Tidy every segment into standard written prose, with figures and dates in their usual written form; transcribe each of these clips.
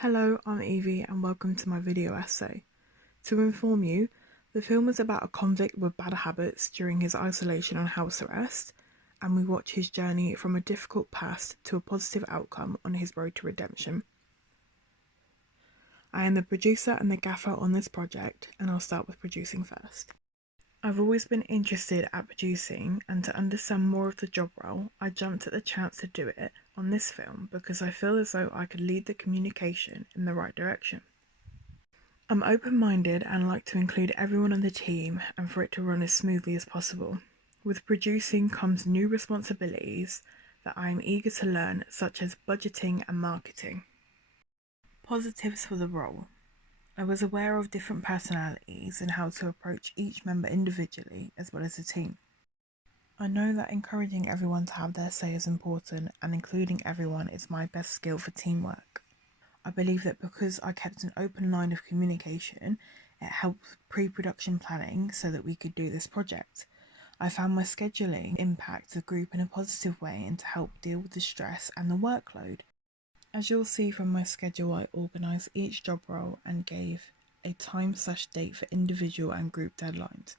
Hello, I'm Evie and welcome to my video essay. To inform you, the film is about a convict with bad habits during his isolation on house arrest, and we watch his journey from a difficult past to a positive outcome on his road to redemption. I am the producer and the gaffer on this project, and I'll start with producing first. I've always been interested at producing, and to understand more of the job role, I jumped at the chance to do it on this film because I feel as though I could lead the communication in the right direction. I'm open-minded and like to include everyone on the team and for it to run as smoothly as possible. With producing comes new responsibilities that I am eager to learn, such as budgeting and marketing. Positives for the role. I was aware of different personalities and how to approach each member individually as well as the team. I know that encouraging everyone to have their say is important, and including everyone is my best skill for teamwork. I believe that because I kept an open line of communication, it helped pre-production planning so that we could do this project. I found my scheduling impact the group in a positive way and to help deal with the stress and the workload. As you'll see from my schedule, I organised each job role and gave a time/date for individual and group deadlines.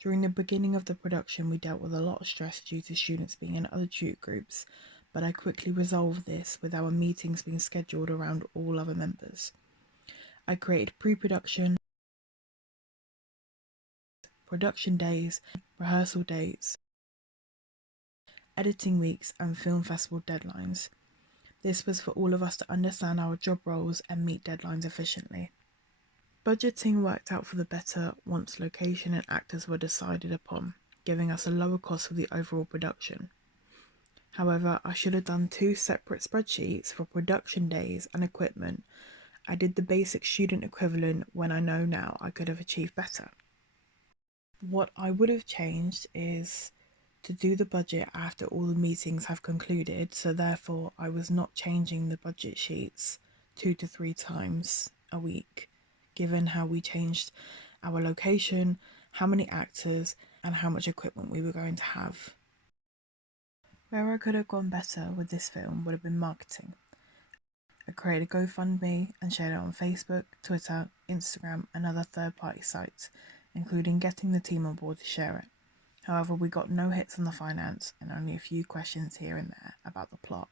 During the beginning of the production, we dealt with a lot of stress due to students being in other tutor groups, but I quickly resolved this with our meetings being scheduled around all other members. I created pre-production, production days, rehearsal dates, editing weeks and film festival deadlines. This was for all of us to understand our job roles and meet deadlines efficiently. Budgeting worked out for the better once location and actors were decided upon, giving us a lower cost for the overall production. However, I should have done 2 separate spreadsheets for production days and equipment. I did the basic student equivalent when I know now I could have achieved better. What I would have changed is to do the budget after all the meetings have concluded, so therefore I was not changing the budget sheets 2 to 3 times a week, given how we changed our location, how many actors, and how much equipment we were going to have. Where I could have gone better with this film would have been marketing. I created a GoFundMe and shared it on Facebook, Twitter, Instagram, and other third-party sites, including getting the team on board to share it. However, we got no hits on the finance and only a few questions here and there about the plot.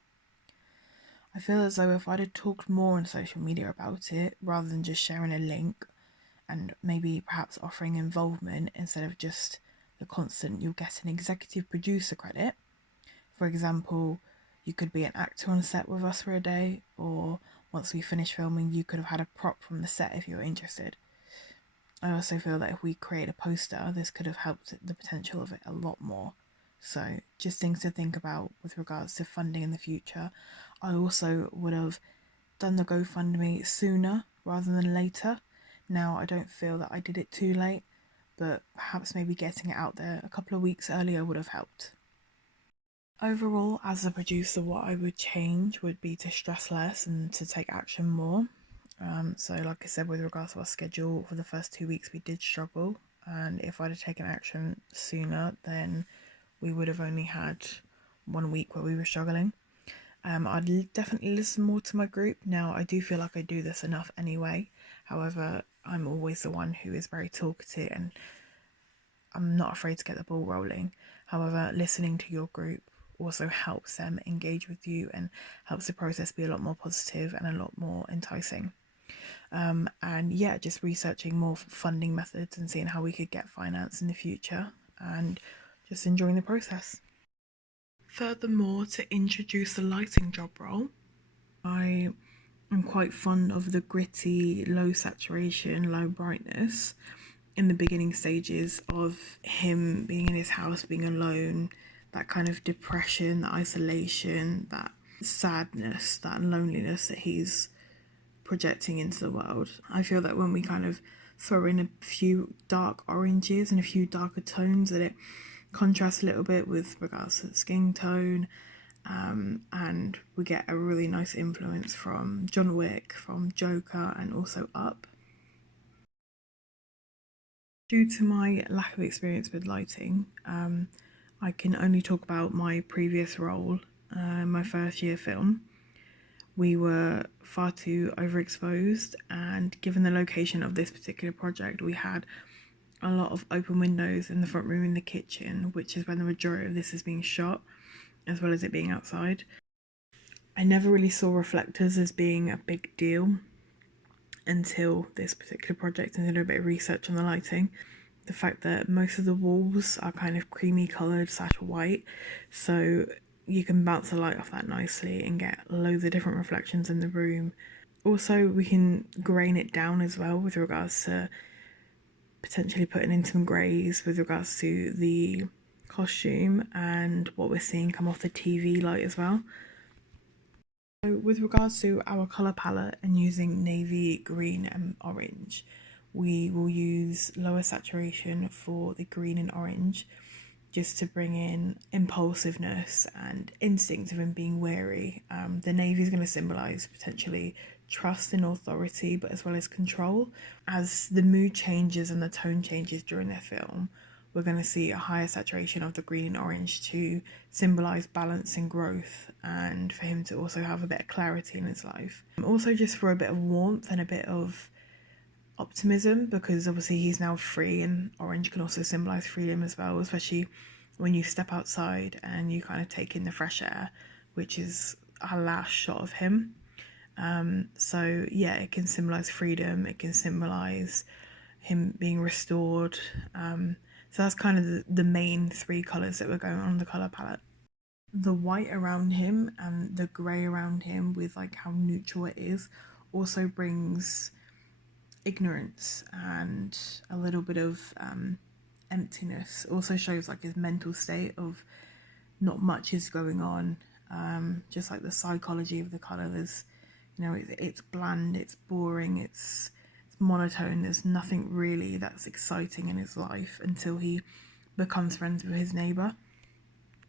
I feel as though if I'd have talked more on social media about it, rather than just sharing a link, and maybe perhaps offering involvement instead of just the constant you'll get an executive producer credit. For example, you could be an actor on set with us for a day, or once we finish filming, you could have had a prop from the set if you were interested. I also feel that if we create a poster, this could have helped the potential of it a lot more. So just things to think about with regards to funding in the future. I also would have done the GoFundMe sooner rather than later. Now I don't feel that I did it too late, but perhaps maybe getting it out there a couple of weeks earlier would have helped. Overall, as a producer, what I would change would be to stress less and to take action more. So like I said, with regards to our schedule, for the first 2 weeks we did struggle, and if I'd have taken action sooner, then we would have only had 1 week where we were struggling. I'd definitely listen more to my group. Now, I do feel like I do this enough anyway. However, I'm always the one who is very talkative and I'm not afraid to get the ball rolling. However, listening to your group also helps them engage with you and helps the process be a lot more positive and a lot more enticing. And yeah, just researching more funding methods and seeing how we could get finance in the future and just enjoying the process. Furthermore, to introduce the lighting job role, I am quite fond of the gritty, low saturation, low brightness in the beginning stages of him being in his house, being alone, that kind of depression, that isolation, that sadness, that loneliness that he's projecting into the world. I feel that when we kind of throw in a few dark oranges and a few darker tones, that it contrasts a little bit with regards to the skin tone, and we get a really nice influence from John Wick, from Joker, and also Up. Due to my lack of experience with lighting, I can only talk about my previous role, my first year film, we were far too overexposed, and given the location of this particular project, we had a lot of open windows in the front room and the kitchen, which is where the majority of this is being shot, as well as it being outside. I never really saw reflectors as being a big deal until this particular project and did a bit of research on the lighting. The fact that most of the walls are kind of creamy coloured / white, so you can bounce the light off that nicely and get loads of different reflections in the room. Also, we can grain it down as well with regards to potentially putting in some greys with regards to the costume and what we're seeing come off the TV light as well. So with regards to our colour palette and using navy, green and orange, we will use lower saturation for the green and orange just to bring in impulsiveness and instinctive and being wary. The navy is going to symbolise potentially trust and authority, but as well as control. As the mood changes and the tone changes during the film, we're going to see a higher saturation of the green and orange to symbolise balance and growth, and for him to also have a bit of clarity in his life. Also just for a bit of warmth and a bit of optimism, because obviously he's now free, and orange can also symbolise freedom as well, especially when you step outside and you kind of take in the fresh air, which is our last shot of him. So yeah, it can symbolise freedom, it can symbolise him being restored. So that's kind of the main three colours that we're going on the colour palette. The white around him and the grey around him, with like how neutral it is, also brings ignorance and a little bit of emptiness. Also shows like his mental state of not much is going on. Just like the psychology of the colours, you know, it's bland, it's boring, it's monotone. There's nothing really that's exciting in his life until he becomes friends with his neighbour.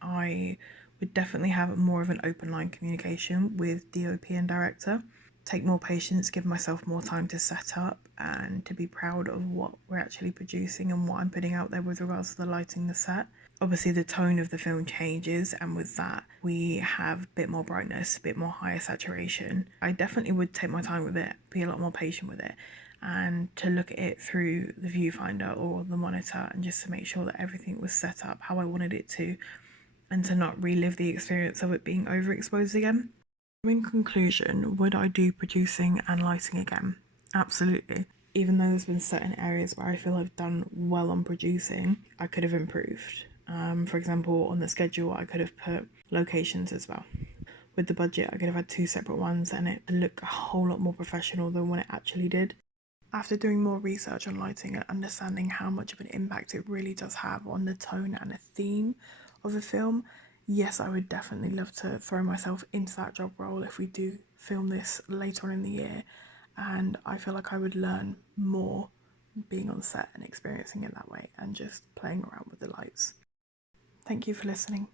I would definitely have more of an open line communication with DOP and director. Take more patience, give myself more time to set up and to be proud of what we're actually producing and what I'm putting out there with regards to the lighting, the set. Obviously the tone of the film changes, and with that we have a bit more brightness, a bit more higher saturation. I definitely would take my time with it, be a lot more patient with it, and to look at it through the viewfinder or the monitor, and just to make sure that everything was set up how I wanted it to, and to not relive the experience of it being overexposed again. In conclusion, would I do producing and lighting again? Absolutely. Even though there's been certain areas where I feel I've done well on producing, I could have improved. For example, on the schedule, I could have put locations as well. With the budget, I could have had 2 separate ones and it looked a whole lot more professional than what it actually did. After doing more research on lighting and understanding how much of an impact it really does have on the tone and the theme of the film, yes, I would definitely love to throw myself into that job role if we do film this later on in the year. And I feel like I would learn more being on set and experiencing it that way and just playing around with the lights. Thank you for listening.